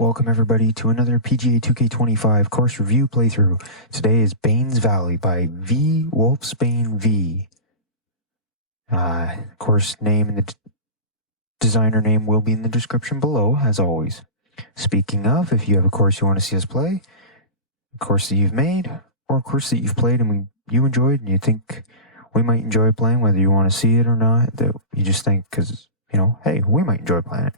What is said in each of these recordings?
Welcome everybody to another PGA 2K25 course review playthrough. Today is Bane's Valley by vWOLFSBANev. Course name and the designer name will be in the description below, as always. Speaking of, if you have a course you want to see us play, a course that you've made, or a course that you've played and you enjoyed and you think we might enjoy playing, whether you want to see it or not, that you just think because, hey, we might enjoy playing it.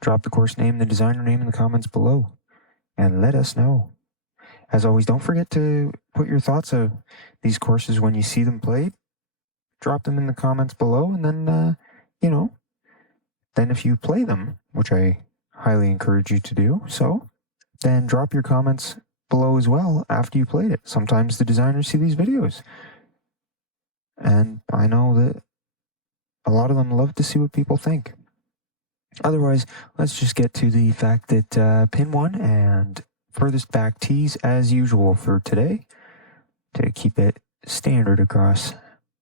Drop the course name, the designer name in the comments below, and let us know. As always, don't forget to put your thoughts of these courses when you see them played. Drop them in the comments below, and then, then if you play them, which I highly encourage you to do, then drop your comments below as well after you played it. Sometimes the designers see these videos, and I know that a lot of them love to see what people think. Otherwise, let's just get to the fact that pin 1 and furthest back tees as usual for today to keep it standard across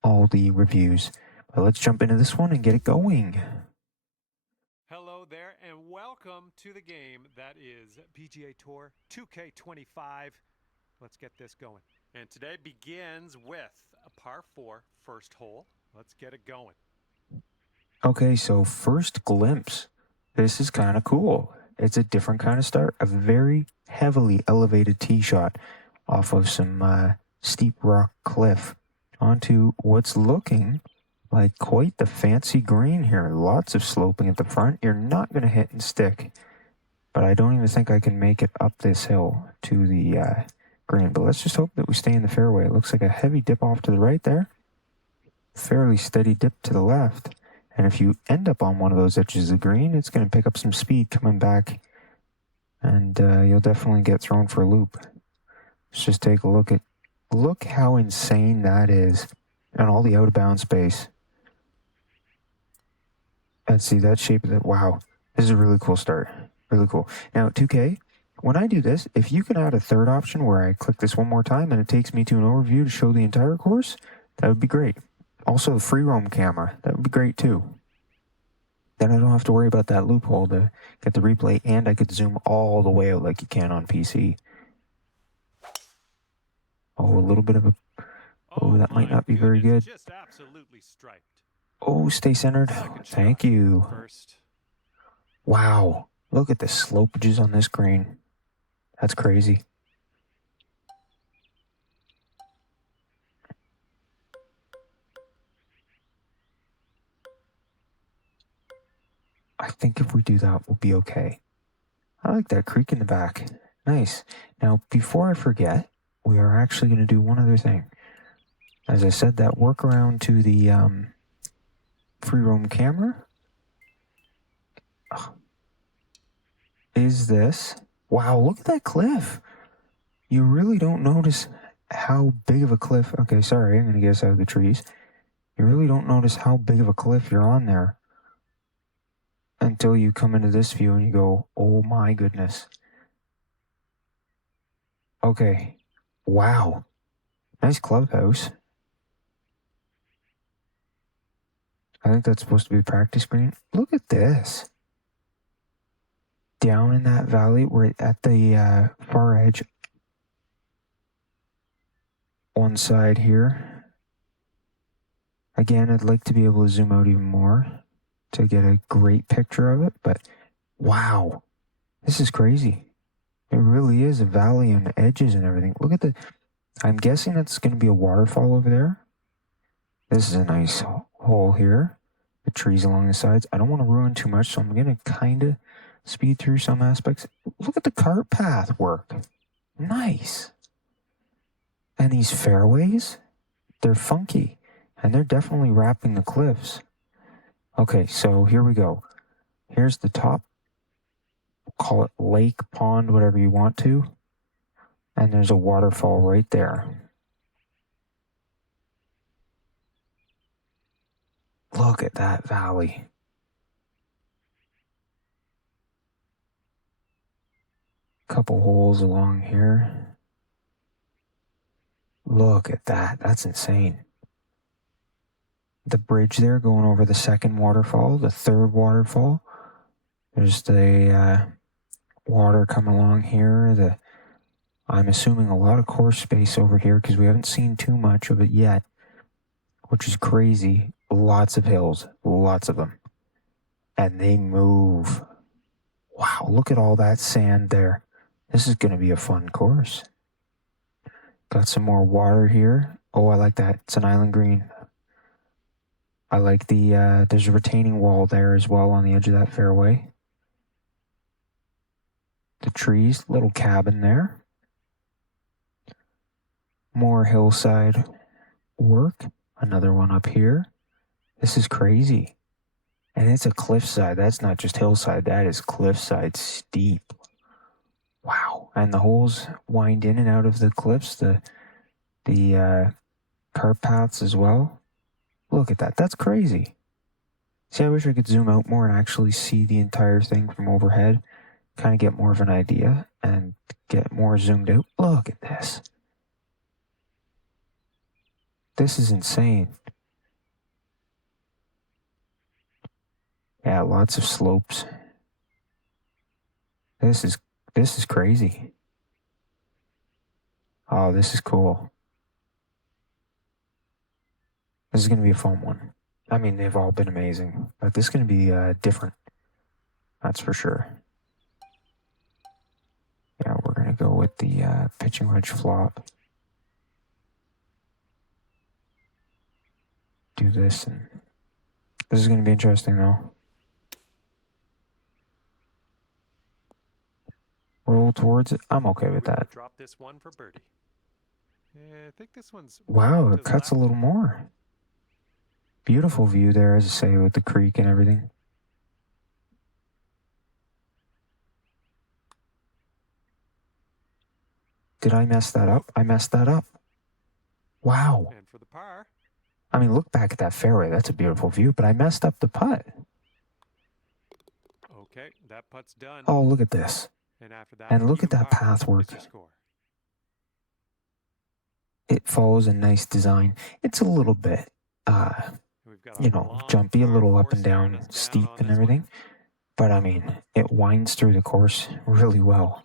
all the reviews. But let's jump into this one and get it going. Hello there and welcome to the game that is PGA Tour 2K25. Let's get this going. And today begins with a par 4 first hole. Let's get it going. Okay, so first glimpse. This is kind of cool. It's a different kind of start. A very heavily elevated tee shot off of some steep rock cliff onto what's looking like quite the fancy green here. Lots of sloping at the front. You're not going to hit and stick. But I don't even think I can make it up this hill to the green. But let's just hope that we stay in the fairway. It looks like a heavy dip off to the right there. Fairly steady dip to the left. And if you end up on one of those edges of the green, it's going to pick up some speed coming back. And you'll definitely get thrown for a loop. Let's just take a look how insane that is. And all the out of bounds space. Let's see that shape of it. Wow. This is a really cool start. Really cool. Now, 2K, when I do this, if you can add a third option where I click this one more time and it takes me to an overview to show the entire course, that would be great. Also, the free roam camera, that would be great too. Then I don't have to worry about that loophole to get the replay, and I could zoom all the way out like you can on PC. Oh, a little bit of a... Oh, that might not be very good. Just absolutely striped. Oh, stay centered. Thank you. First. Wow, look at the slopages on this green. That's crazy. I think if we do that, we'll be okay. I like that creek in the back. Nice. Now, before I forget, we are actually going to do one other thing. As I said, that workaround to the free roam camera is this. Wow, look at that cliff. You really don't notice how big of a cliff. Okay, sorry, I'm going to get us out of the trees. You really don't notice how big of a cliff you're on there until you come into this view and you go, oh my goodness. Okay. Wow. Nice clubhouse. I think that's supposed to be a practice green. Look at this. Down in that valley, we're at the far edge. One side here. Again, I'd like to be able to zoom out even more to get a great picture of it, but wow, this is crazy. It really is a valley and edges and everything. Look at I'm guessing it's going to be a waterfall over there. This is a nice hole here. The trees along the sides. I don't want to ruin too much, so I'm going to kind of speed through some aspects. Look at the cart path work. Nice. And these fairways, they're funky, and they're definitely wrapping the cliffs. Okay, so here we go. Here's the top. We'll call it lake, pond, whatever you want to. And there's a waterfall right there. Look at that valley. Couple holes along here. Look at that. That's insane. The bridge there going over the second waterfall, the third waterfall. There's the water coming along here. I'm assuming a lot of course space over here because we haven't seen too much of it yet, which is crazy. Lots of hills, lots of them. And they move. Wow, look at all that sand there. This is going to be a fun course. Got some more water here. Oh, I like that. It's an island green. I like there's a retaining wall there as well on the edge of that fairway. The trees, little cabin there. More hillside work. Another one up here. This is crazy. And it's a cliffside. That's not just hillside. That is cliffside steep. Wow. And the holes wind in and out of the cliffs. The cart paths as well. Look at that. That's crazy. See, I wish I could zoom out more and actually see the entire thing from overhead. Kind of get more of an idea and get more zoomed out. Look at this. This is insane. Yeah, lots of slopes. This is crazy. Oh, this is cool. This is going to be a fun one. I mean, they've all been amazing, but this is going to be different. That's for sure. Yeah, we're going to go with the pitching wedge flop. Do this, and this is going to be interesting, though. Roll towards it. I'm okay with that. Drop this one for birdie. Yeah, I think this one's wow, it cuts a little more. Beautiful view there, as I say, with the creek and everything. Did I mess that up? I messed that up. Wow. And for the par. I mean, look back at that fairway. That's a beautiful view, but I messed up the putt. Okay, that putt's done. Oh, look at this. And after that, and look at that path work. It follows a nice design. It's a little bit, jumpy, a little up and down, steep and everything. But, I mean, it winds through the course really well.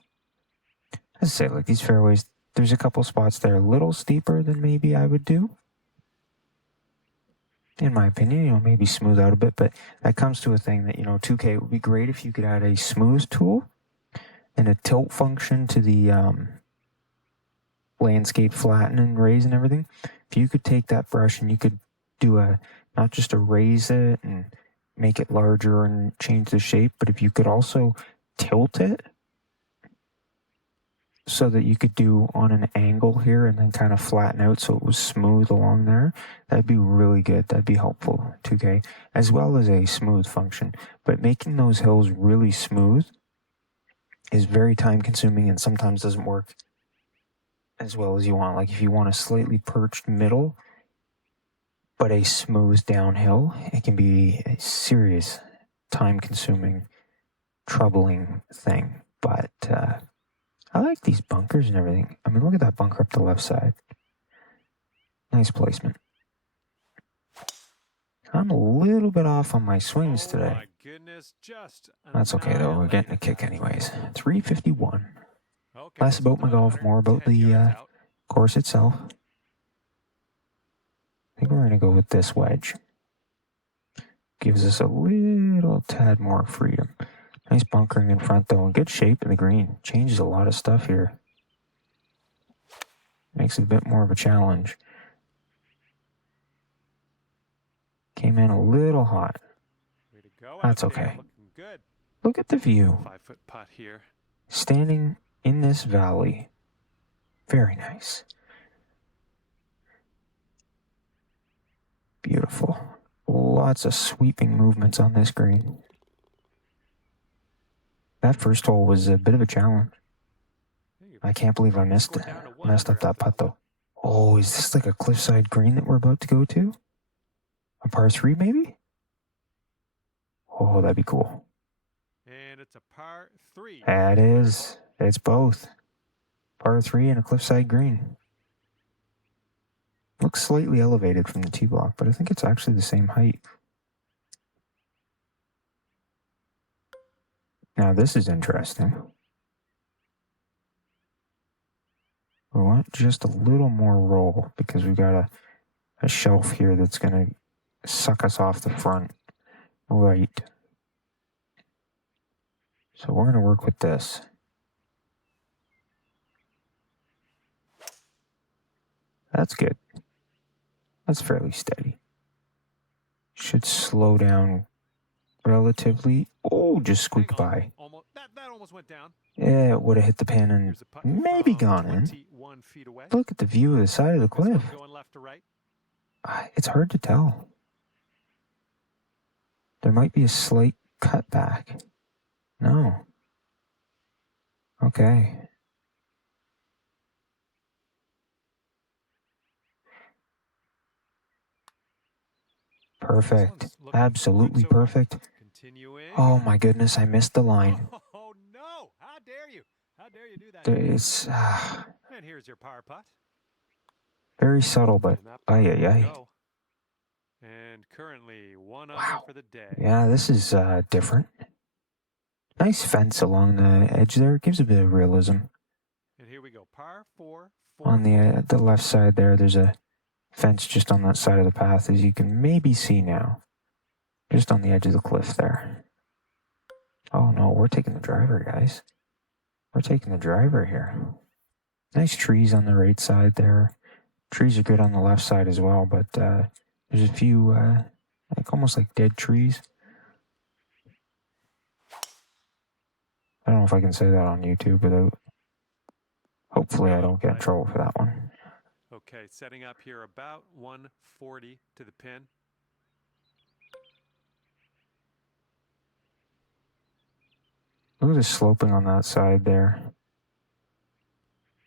As I say, like these fairways, there's a couple spots that are a little steeper than maybe I would do. In my opinion, maybe smooth out a bit, but that comes to a thing that, 2K, it would be great if you could add a smooth tool and a tilt function to the landscape flatten and raise and everything. If you could take that brush and you could do not just erase it and make it larger and change the shape, but if you could also tilt it so that you could do on an angle here and then kind of flatten out so it was smooth along there, that'd be really good. That'd be helpful, 2K, as well as a smooth function. But making those hills really smooth is very time consuming and sometimes doesn't work as well as you want. Like if you want a slightly perched middle, but a smooth downhill, it can be a serious time consuming, troubling thing. But I like these bunkers and everything. I mean, look at that bunker up the left side. Nice placement. I'm a little bit off on my swings today. My goodness, that's okay though, we're getting a kick anyways. 351. Okay, Less about my golf, more about the course itself. I think we're going to go with this wedge. Gives us a little tad more freedom. Nice bunkering in front though, in good shape in the green. Changes a lot of stuff here. Makes it a bit more of a challenge. Came in a little hot. Way to go that's out there, okay. looking good. Look at the view. 5-foot putt here. Standing in this valley. Very nice. Beautiful. Lots of sweeping movements on this green. That first hole was a bit of a challenge. I can't believe I messed up that putt though. Oh, is this like a cliffside green that we're about to go to? A par 3 maybe? Oh, that'd be cool. And it's a par 3. That is. It's both. Par 3 and a cliffside green. Looks slightly elevated from the tee block, but I think it's actually the same height. Now this is interesting. want just a little more roll because we've got a shelf here that's going to suck us off the front right. So we're going to work with this. That's good. That's fairly steady. Should slow down relatively. Oh, just squeaked by. That almost went down. Yeah, it would have hit the pin and maybe gone in. Look at the view of the side of the cliff. Going left to right. It's hard to tell. There might be a slight cutback. No. Okay. Perfect. Absolutely perfect. Oh my goodness, I missed the line. Oh no! How dare you? How dare you do that? It's And here's your power putt. very subtle, but ay. And currently one Wow. under for the day. Yeah, this is different. Nice fence along the edge there. It gives a bit of realism. And here we go. Par 4. On the left side there, there's a fence just on that side of the path, as you can maybe see now. Just on the edge of the cliff there. Oh no, we're taking the driver, guys. We're taking the driver here. Nice trees on the right side there. Trees are good on the left side as well, but there's a few, like almost like dead trees. I don't know if I can say that on YouTube without... Hopefully I don't get in trouble for that one. Okay, setting up here about 140 to the pin. Look at the sloping on that side there.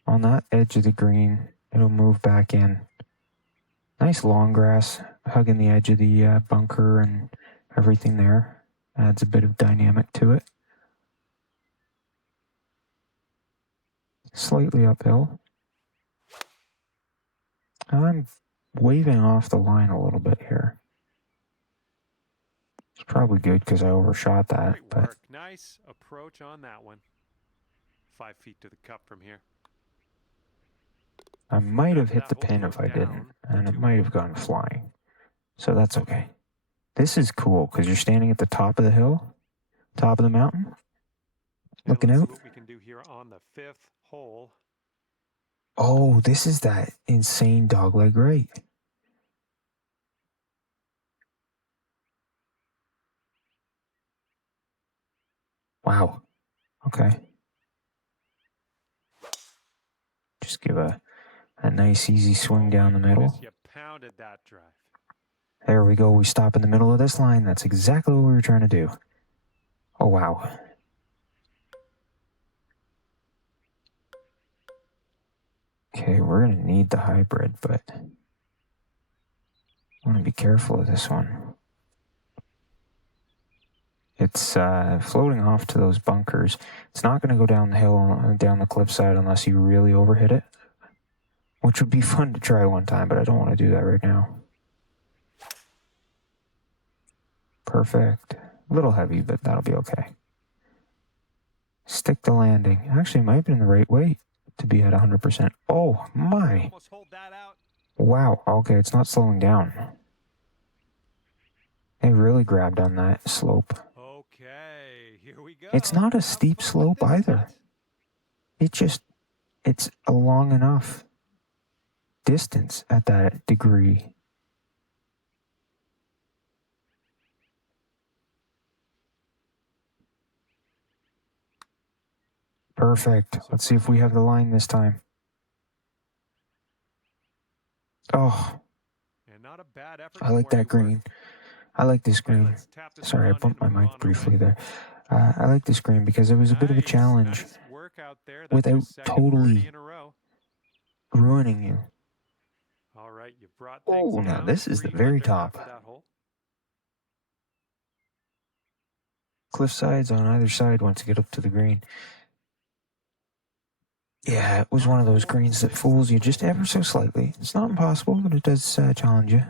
On that edge of the green, it'll move back in. Nice long grass hugging the edge of the bunker and everything there. Adds a bit of dynamic to it. Slightly uphill. I'm waving off the line a little bit here. It's probably good because I overshot that. Great but work. Nice approach on that one. 5 feet to the cup from here. I might have hit the pin if I didn't, and it might have gone flying. So that's okay. This is cool because you're standing at the top of the hill, top of the mountain, looking out. What we can do here on the 5th hole. Oh, this is that insane dogleg right. Wow. Okay. Just give a nice easy swing down the middle. You pounded that drive. There we go. We stop in the middle of this line. That's exactly what we were trying to do. Oh, wow. Okay, we're going to need the hybrid, but I want to be careful of this one. It's floating off to those bunkers. It's not going to go down the hill, down the cliffside unless you really overhit it, which would be fun to try one time, but I don't want to do that right now. Perfect. A little heavy, but that'll be okay. Stick the landing. Actually, it might have been the right weight to be at 100%. Oh, my. Wow. Okay, it's not slowing down. It really grabbed on that slope. Okay, here we go. It's not a steep slope either. It's a long enough distance at that degree. Perfect. Let's see if we have the line this time. Oh, not a bad effort. I like that green. I like this green. Sorry, I bumped my mic briefly there. I like this green because it was a bit of a challenge without totally ruining you. All right, you brought oh, now this is the very top. Cliff sides on either side once you get up to the green. Yeah, it was one of those greens that fools you just ever so slightly. It's not impossible, but it does challenge you.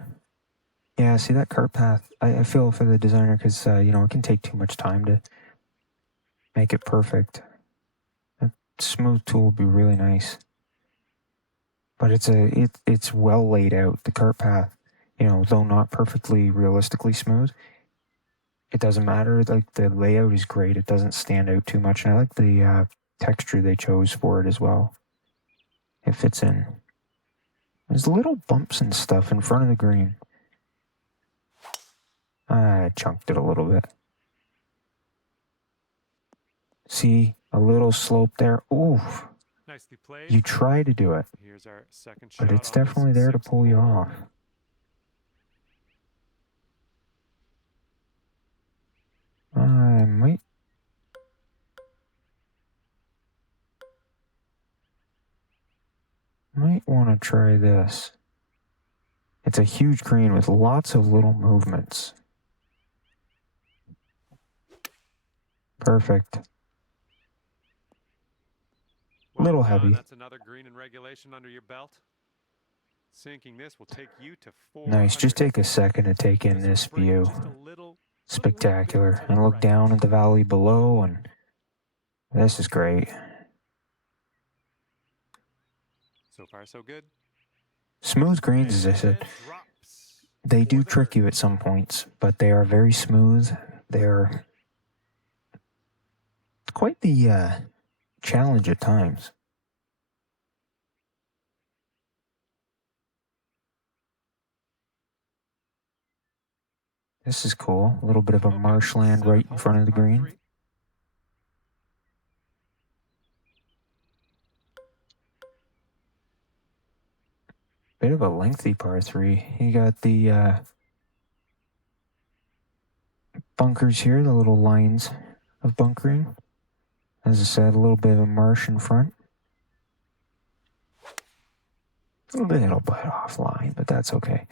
Yeah, see that cart path, I feel for the designer because, you know, it can take too much time to make it perfect. A smooth tool would be really nice. But it's well laid out. The cart path, though not perfectly realistically smooth, it doesn't matter. Like, the layout is great. It doesn't stand out too much. And I like the texture they chose for it as well. It fits in. There's little bumps and stuff in front of the green. I chunked it a little bit. See, a little slope there. Ooh, Nicely played. you try to do it, Here's our second shot, but it's on this definitely there to 6th pull you hole. off. I might want to try this. It's a huge green with lots of little movements. Perfect. Well Little done. heavy. That's another green in regulation under your belt. Sinking this will take you to 4. Nice. Just take a second to take in this view. Spectacular. And look down at the valley below, and this is great. So far, so good. Smooth greens, as I said, they do trick you at some points, but they are very smooth. They're quite the challenge at times. This is cool. A little bit of a marshland right in front of the green. Bit of a lengthy par 3. You got the bunkers here, the little lines of bunkering. As I said, a little bit of a marsh in front. A little bit offline, but that's okay.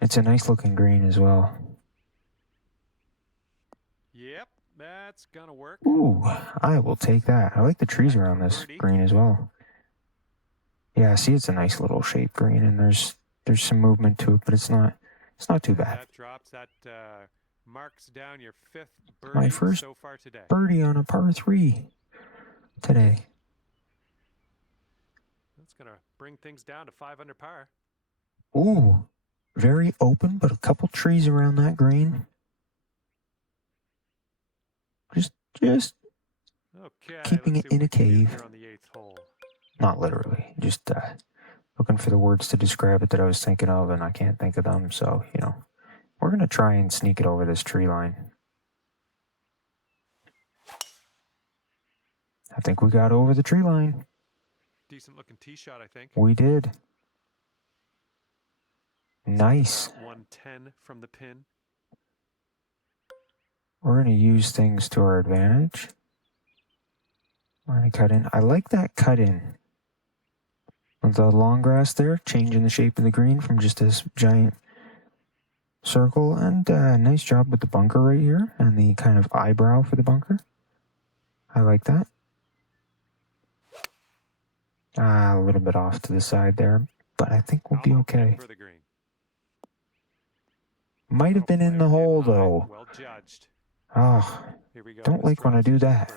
It's a nice looking green as well. Yep, that's gonna work. Ooh, I will take that. I like the trees around this green as well. Yeah, see, it's a nice little shape green, and there's some movement to it, but it's not too bad. That drops, that marks down your 5th birdie My first so far today. birdie on a par 3 today. That's gonna bring things down to 5 under par. Ooh, very open, but a couple trees around that green. Just Okay, keeping it in a cave. Here on the 8th hole. Not literally, just looking for the words to describe it that I was thinking of, and I can't think of them. So, we're going to try and sneak it over this tree line. I think we got over the tree line. Decent looking tee shot, I think. We did. Nice. 110 from the pin. We're going to use things to our advantage. We're going to cut in. I like that cut in. With the long grass there, changing the shape of the green from just this giant circle. And nice job with the bunker right here and the kind of eyebrow for the bunker. I like that. A little bit off to the side there, but I think we'll be okay. Might have been in the hole, though. Well judged. Oh, Here we go. don't like when I do that.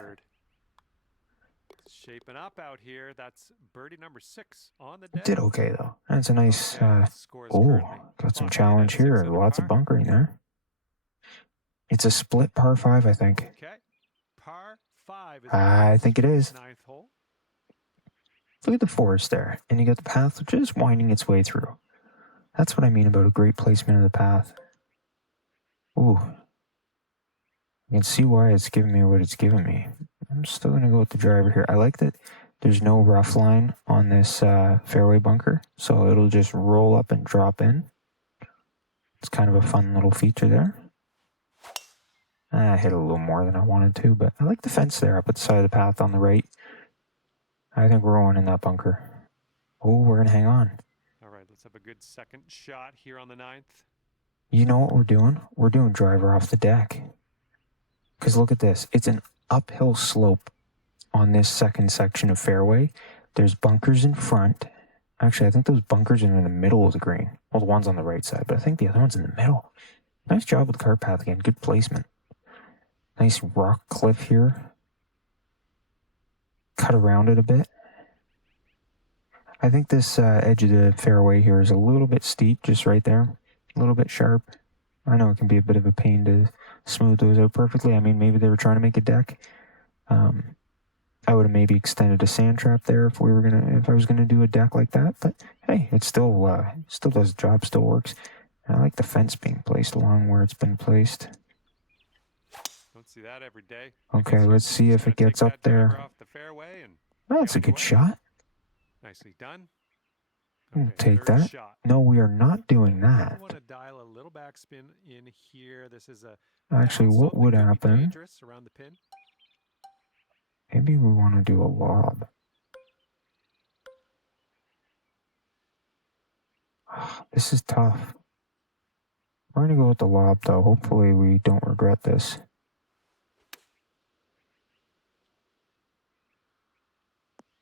Shaping up out here. That's birdie number 6 on the day. Did okay, though. That's a nice, got some challenge here. Lots of bunkering there. It's a split par 5, I think. Okay. Par 5 is I think it is. 9th hole. Look at the forest there, and you got the path just winding its way through. That's what I mean about a great placement of the path. Ooh. You can see why it's giving me what it's giving me. I'm still going to go with the driver here. I like that there's no rough line on this fairway bunker, so it'll just roll up and drop in. It's kind of a fun little feature there. I hit a little more than I wanted to, but I like the fence there up at the side of the path on the right. I think we're going in that bunker. Oh, we're going to hang on. All right, let's have a good second shot here on the 9th. You know what we're doing? We're doing driver off the deck. Because look at this. It's an uphill slope on this second section of fairway. There's bunkers in front. Actually, I think those bunkers are in the middle of the green. Well, the one's on the right side, but I think the other one's in the middle. Nice job with the cart path again. Good placement. Nice rock cliff here. Cut around it a bit. I think this edge of the fairway here is a little bit steep, just right there. A little bit sharp. I know it can be a bit of a pain to smooth those out perfectly. I mean, maybe they were trying to make a deck. I would have maybe extended a sand trap there if I was gonna do a deck like that. But hey, it still does the job, still works. And I like the fence being placed along where it's been placed. Don't see that every day. Okay, let's see if it gets up there. Off the fairway and Oh, that's a good shot. Nicely done. We'll take that. Shot. No, we are not doing that. I want to dial a little backspin in here. This is a Actually, what would happen? Around the pin. Maybe we want to do a lob. This is tough. We're going to go with the lob, though. Hopefully we don't regret this.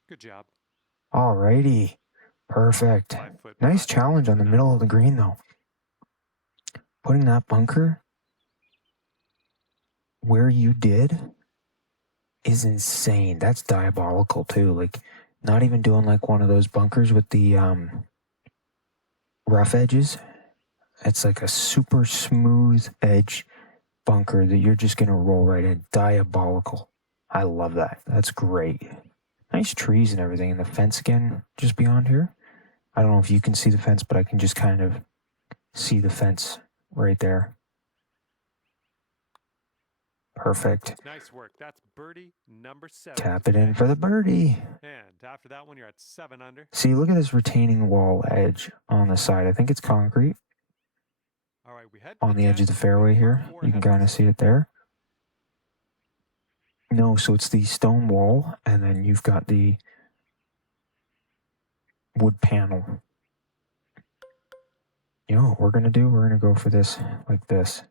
Good job. Alrighty. Perfect. Nice challenge on the middle of the green, though. Putting that bunker where you did is insane. That's diabolical, too. Like, not even doing like one of those bunkers with the rough edges. It's like a super smooth edge bunker that you're just going to roll right in. Diabolical. I love that. That's great. Nice trees and everything. And the fence again, just beyond here. I don't know if you can see the fence, but I can just kind of see the fence right there. Perfect. Nice work. That's birdie number 7. Tap it in for the birdie. And after that one, you're at 7 under. See, look at this retaining wall edge on the side. I think it's concrete. All right, we head on the edge of the fairway here. You can kind of see it there. No, so it's the stone wall, and then you've got the wood panel. You know what we're going to do? We're going to go for this like this.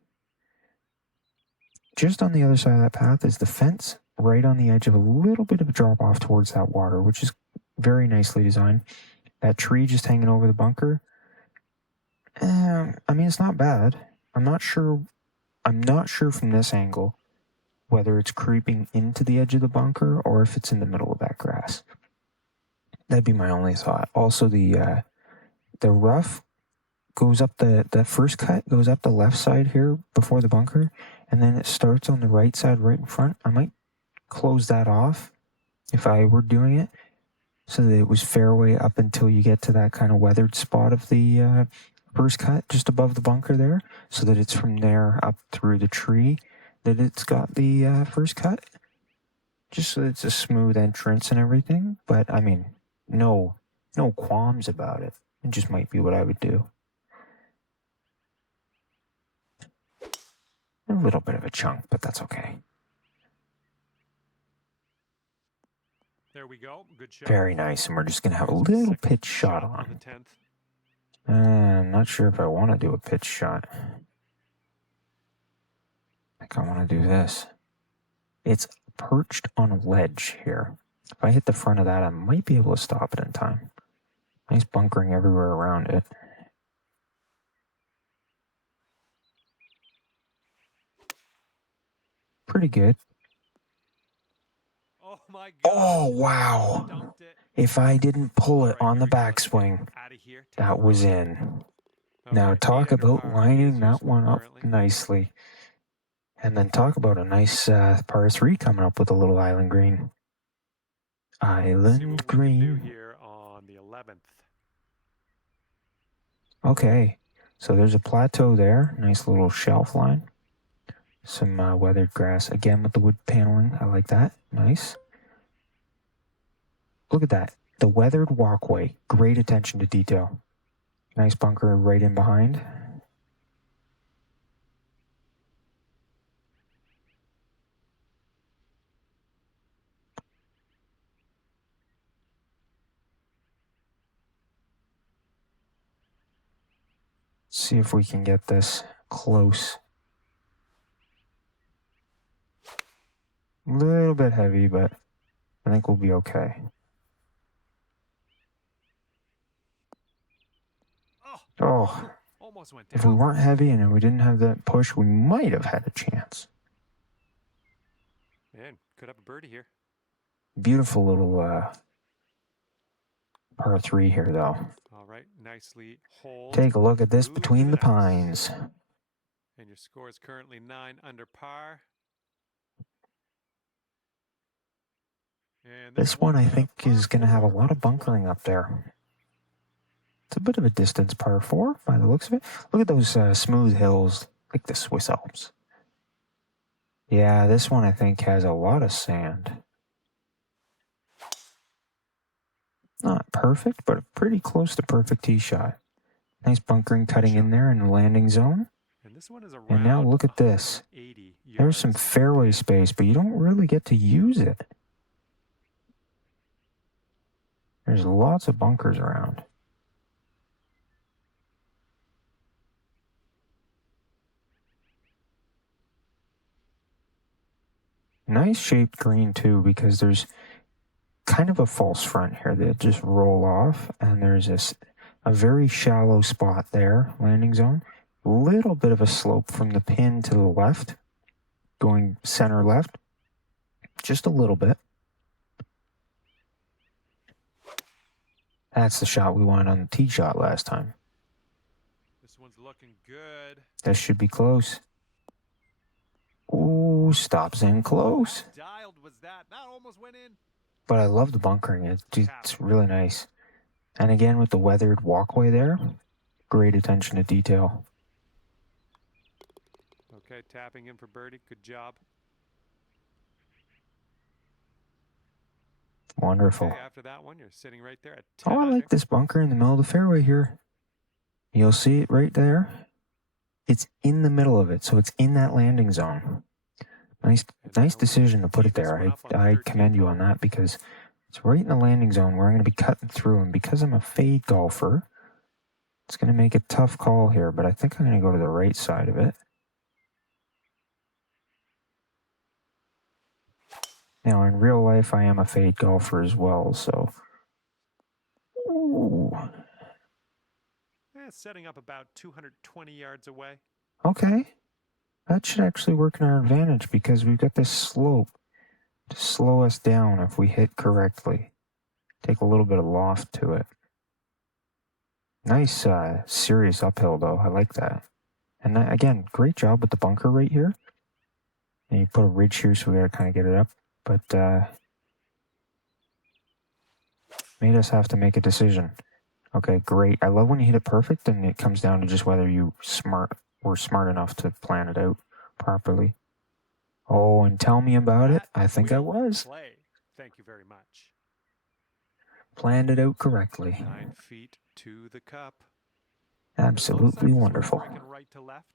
Just on the other side of that path is the fence, right on the edge of a little bit of a drop off towards that water, which is very nicely designed. That tree just hanging over the bunker. I mean, it's not bad. I'm not sure from this angle whether it's creeping into the edge of the bunker or if it's in the middle of that grass. That'd be my only thought. Also, the rough goes up the first cut goes up the left side here before the bunker, and then it starts on the right side right in front. I might close that off if I were doing it so that it was fairway up until you get to that kind of weathered spot of the first cut just above the bunker there, so that it's from there up through the tree that it's got the first cut, just so it's a smooth entrance and everything. But I mean, no qualms about it. It just might be what I would do. A little bit of a chunk, but that's okay. There we go. Good shot. Very nice. And we're just going to have a little pitch shot on. The 10th. I'm not sure if I want to do a pitch shot. I think I want to do this. It's perched on a ledge here. If I hit the front of that, I might be able to stop it in time. Nice bunkering everywhere around it. Pretty good. Oh my God. Oh, wow. If I didn't pull it on the backswing, that was in. Now talk about lining that one up nicely. And then talk about a nice par 3 coming up with a little island green. Island green. Here on the 11th. Okay, so there's a plateau there. Nice little shelf line. Some weathered grass. Again with the wood paneling. I like that. Nice. Look at that. The weathered walkway. Great attention to detail. Nice bunker right in behind. See if we can get this close. A little bit heavy, but I think we'll be okay. Oh, almost went down. If we weren't heavy and we didn't have that push, we might have had a chance. Man, could have a birdie here. Beautiful little par 3 here, though. All right, nicely hold. Take a look at this Moving between to the next. pines. And your score is currently 9 under par. And This one, I one's a think, par is going to have a 4 lot on of bunkering up there. It's a bit of a distance par 4 by the looks of it. Look at those smooth hills, like the Swiss Alps. Yeah, this one, I think, has a lot of sand. Not perfect, but pretty close to perfect tee shot. Nice bunkering cutting in there in the landing zone. And this one is around And now look at this. There's some fairway space, but you don't really get to use it. There's lots of bunkers around. Nice shaped green too, because there's kind of a false front here that just roll off, and there's a very shallow spot there, landing zone. A little bit of a slope from the pin to the left, going center left, just a little bit. That's the shot we wanted on the tee shot last time. This one's looking good. This should be close. Ooh, stops in close. Dialed was that? That almost went in. But I love the bunkering. It's really nice. And again, with the weathered walkway there, great attention to detail. Okay, tapping in for birdie. Good job. Wonderful. Okay, after that one, you're sitting right there at 10 Oh, I under. like this bunker in the middle of the fairway here. You'll see it right there. It's in the middle of it, so it's in that landing zone. Nice decision to put it there. I commend you on that, because it's right in the landing zone where I'm going to be cutting through. And because I'm a fade golfer, it's going to make a tough call here, but I think I'm going to go to the right side of it. Now, in real life, I am a fade golfer as well, so... Ooh. It's setting up about 220 yards away. Okay. That should actually work in our advantage, because we've got this slope to slow us down if we hit correctly. Take a little bit of loft to it. Nice, serious uphill, though. I like that. And that, again, great job with the bunker right here. And you put a ridge here, so we got to kind of get it up. But made us have to make a decision. Okay, great. I love when you hit it perfect, and it comes down to just whether you were smart enough to plan it out properly. Oh, and tell me about it. I think I was. Thank you very much. Planned it out correctly. 9 feet to the cup. Absolutely wonderful. Right to left.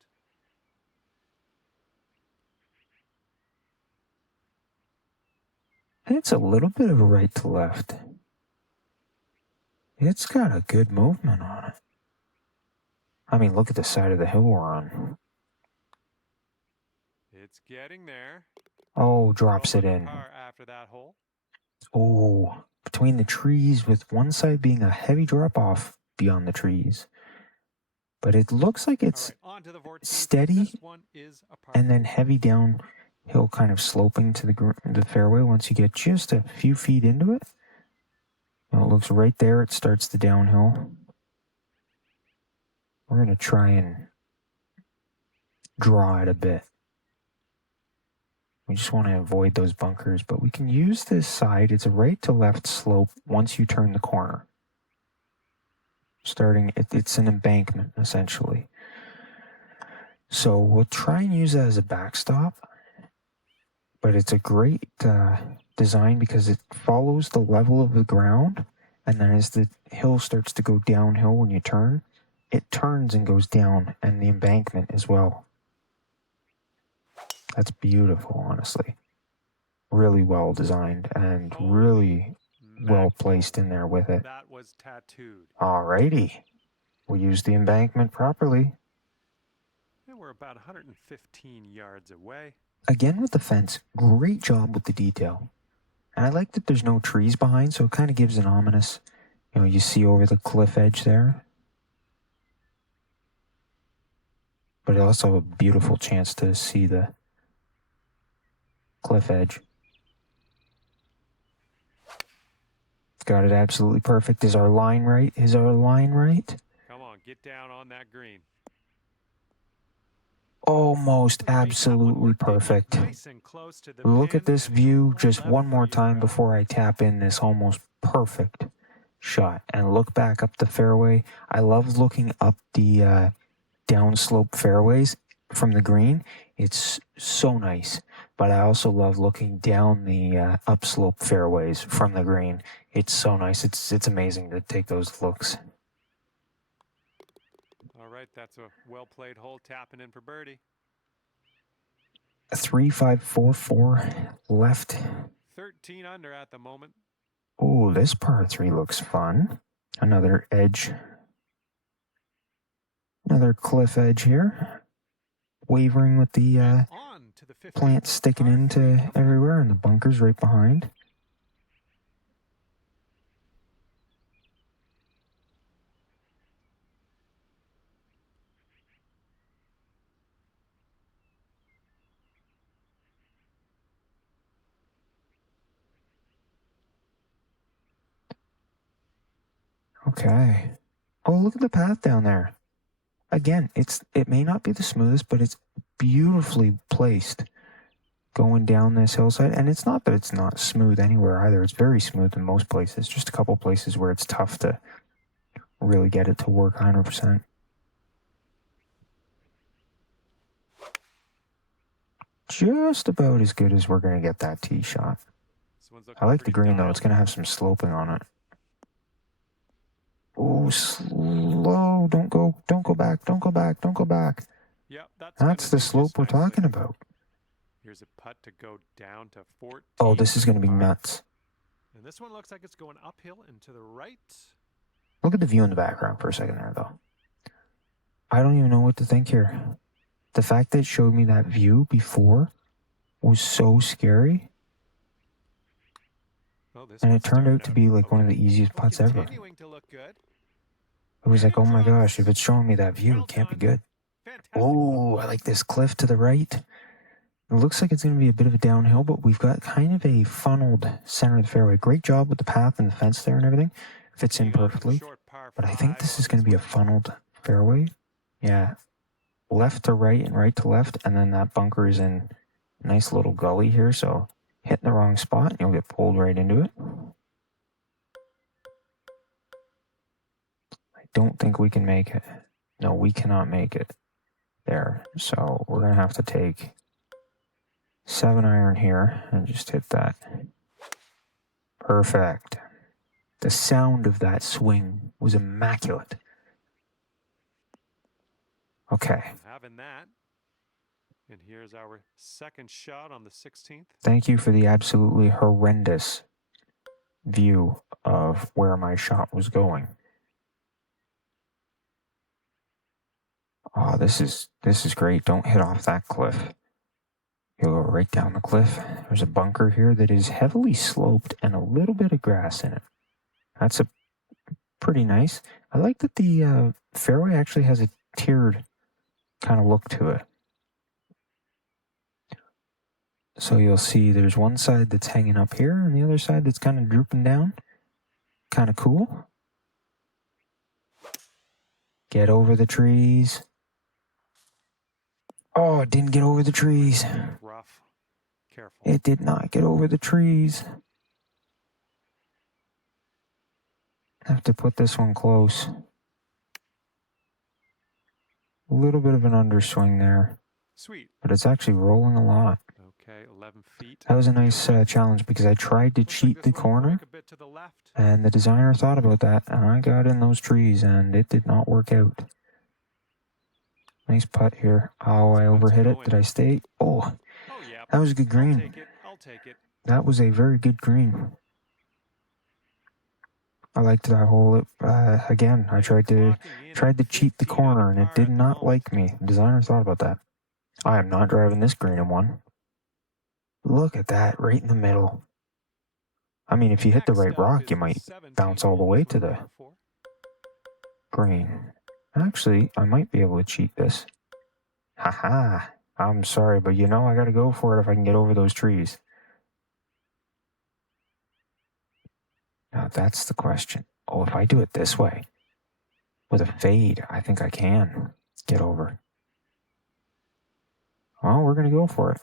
It's a little bit of a right to left. It's got a good movement on it. I mean, look at the side of the hill we're on. It's getting there. Oh, drops it in. After that hole. Oh, between the trees, with one side being a heavy drop off beyond the trees. But it looks like it's steady and then heavy downhill, kind of sloping to the fairway once you get just a few feet into it. Well, it looks right there. It starts the downhill. We're going to try and draw it a bit. We just want to avoid those bunkers, but we can use this side. It's a right to left slope once you turn the corner. It's an embankment, essentially. So we'll try and use that as a backstop, but it's a great design because it follows the level of the ground, and then as the hill starts to go downhill when you turn, it turns and goes down, and the embankment as well. That's beautiful, honestly. Really well designed and really well placed in there with it. That was tattooed. Alrighty. We'll use the embankment properly. And we're about 115 yards away. Again with the fence, great job with the detail. And I like that there's no trees behind, so it kind of gives an ominous, you see over the cliff edge there. But also a beautiful chance to see the cliff edge. Got it absolutely perfect. Is our line right? Is our line right? Come on, get down on that green. Almost absolutely perfect. Nice and close to the Look pin at this and view just left one for more you. time before I tap in this almost perfect shot. And look back up the fairway. I love looking up the downslope fairways from the green. It's so nice. But I also love looking down the upslope fairways from the green. It's so nice. It's amazing to take those looks. All right, that's a well-played hole, tapping in for birdie. 3-5-4-4 left. 13 under at the moment. Oh, this par 3 looks fun. Another edge. Another cliff edge here. Wavering with the On to the 15th plants sticking into everywhere and the bunkers right behind. Okay. Oh, look at the path down there. Again, it may not be the smoothest, but it's beautifully placed going down this hillside. And it's not that it's not smooth anywhere either. It's very smooth in most places. Just a couple places where it's tough to really get it to work 100%. Just about as good as we're going to get that tee shot. I like the green, though. It's going to have some sloping on it. Oh, slow. Don't go back. Don't go back. Don't go back. Yep, that's the slope we're talking about. Here's a putt to go down to 14. Oh, this is going to be nuts. And this one looks like it's going uphill and to the right. Look at the view in the background for a second there, though. I don't even know what to think here. The fact that it showed me that view before was so scary. And it turned out to be like one of the easiest putts ever. It was like, oh my gosh, if it's showing me that view, it can't be good. Oh, I like this cliff to the right. It looks like it's going to be a bit of a downhill, but we've got kind of a funneled center of the fairway. Great job with the path and the fence there and everything. Fits in perfectly. But I think this is going to be a funneled fairway. Yeah. Left to right and right to left, and then that bunker is in a nice little gully here, so hitting the wrong spot and you'll get pulled right into it. I don't think we can make it. No, we cannot make it there. So we're going to have to take 7-iron here and just hit that. Perfect. The sound of that swing was immaculate. Okay. Having that. And here's our second shot on the 16th. Thank you for the absolutely horrendous view of where my shot was going. Oh, this is great. Don't hit off that cliff. You'll go right down the cliff. There's a bunker here that is heavily sloped and a little bit of grass in it. That's a pretty nice. I like that the fairway actually has a tiered kind of look to it. So you'll see there's one side that's hanging up here and the other side that's kind of drooping down. Kind of cool. Get over the trees. Oh, it didn't get over the trees. Rough. Careful. It did not get over the trees. I have to put this one close. A little bit of an underswing there. Sweet. But it's actually rolling a lot. Okay, 11 feet. That was a nice challenge because I tried to cheat the corner and the designer thought about that and I got in those trees and it did not work out. Nice putt here. Oh, I overhit it. Did I stay? Oh, that was a good green. I'll take it. That was a very good green. I liked that hole. Again, I tried to cheat the corner and it did not like me. The designer thought about that. I am not driving this green in one. Look at that, right in the middle. I mean, if you hit the right rock, you might bounce all the way to the green. Actually, I might be able to cheat this. Haha. I'm sorry, but you know I gotta go for it if I can get over those trees. Now that's the question. Oh, if I do it this way, with a fade, I think I can get over. Well, we're going to go for it.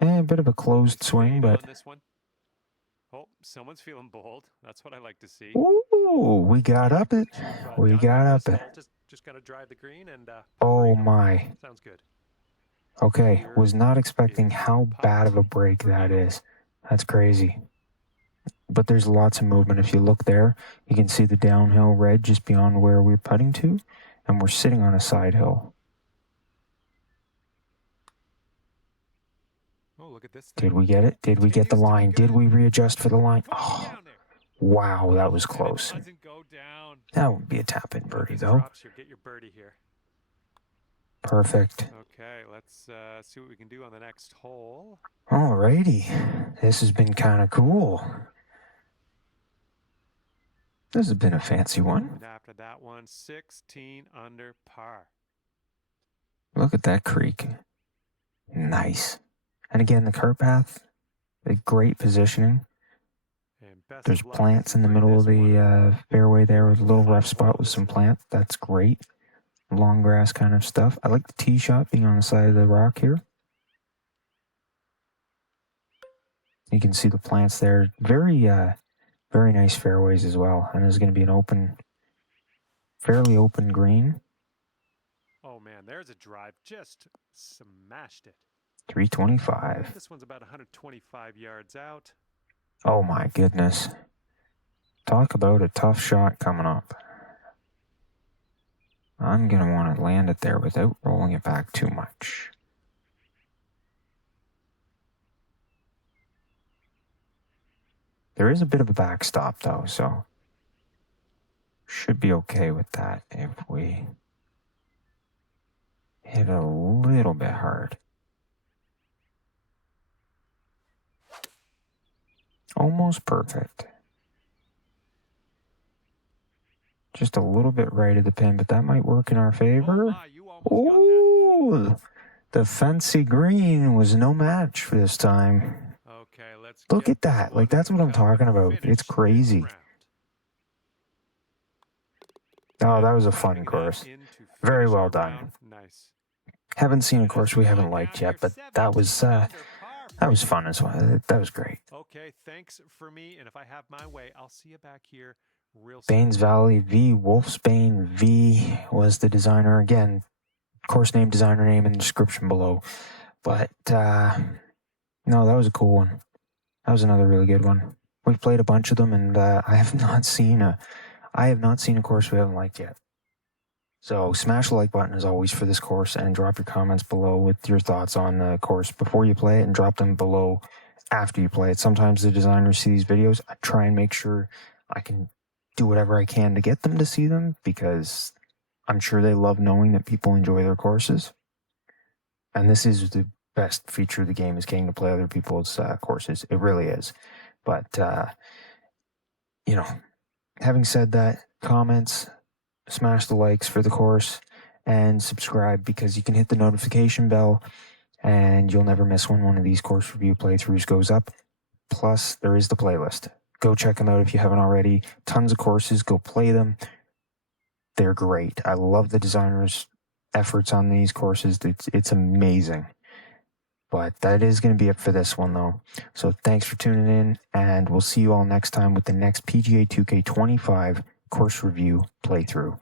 A bit of a closed swing, but... On this one. Oh, someone's feeling bold. That's what I like to see. Ooh, we got up it. We got up it. Just got to drive the green and... oh, my. Sounds good. Okay, was not expecting how bad of a break that is. That's crazy. But there's lots of movement. If you look there, you can see the downhill red just beyond where we're putting to, and we're sitting on a side hill. Oh, look at this. Did we get it? Did we get the line? Did we readjust for the line? Oh, wow, that was close. That would be a tap-in birdie, though. Get your birdie here. Perfect. Okay, let's see what we can do on the next hole. Alrighty. This has been kind of cool. This has been a fancy one. And after that one, 16 under par. Look at that creek. Nice. And again, the cart path, a great positioning. There's plants in the middle of the fairway there with a little rough spot with some plants. That's great. Long grass kind of stuff. I like the tee shot being on the side of the rock here. You can see the plants there. Very nice fairways as well. And there's going to be an open, fairly open green. Oh man, there's a drive. Just smashed it. 325. This one's about 125 yards out. Oh my goodness. Talk about a tough shot coming up. I'm going to want to land it there without rolling it back too much. There is a bit of a backstop though, so should be okay with that if we hit a little bit hard. Almost perfect. Just a little bit right of the pin, but that might work in our favor. Oh, the fancy green was no match for this time. Okay, let's look at that. Like, that's what I'm talking about. It's crazy. Oh, that was a fun course. Very well done. Nice. Haven't seen a course we haven't liked yet, but that was fun as well. That was great. Okay, thanks for me, and if I have my way, I'll see you back here real soon. Bane's Valley vWOLFSBANEv was the designer. Again, course name, designer name in the description below. But no, that was a cool one. That was another really good one. We've played a bunch of them, and I have not seen a course we haven't liked yet. So smash the like button as always for this course, and drop your comments below with your thoughts on the course before you play it, and drop them below after you play it. Sometimes the designers see these videos. I try and make sure I can do whatever I can to get them to see them, because I'm sure they love knowing that people enjoy their courses. And this is the best feature of the game, is getting to play other people's courses. It really is. But, you know, having said that, comments, smash the likes for the course, and subscribe, because you can hit the notification bell and you'll never miss when one of these course review playthroughs goes up. Plus, there is the playlist. Go check them out if you haven't already. Tons of courses. Go play them. They're great. I love the designers' efforts on these courses. It's amazing. But that is going to be it for this one, though. So thanks for tuning in, and we'll see you all next time with the next PGA 2K25 course review playthrough.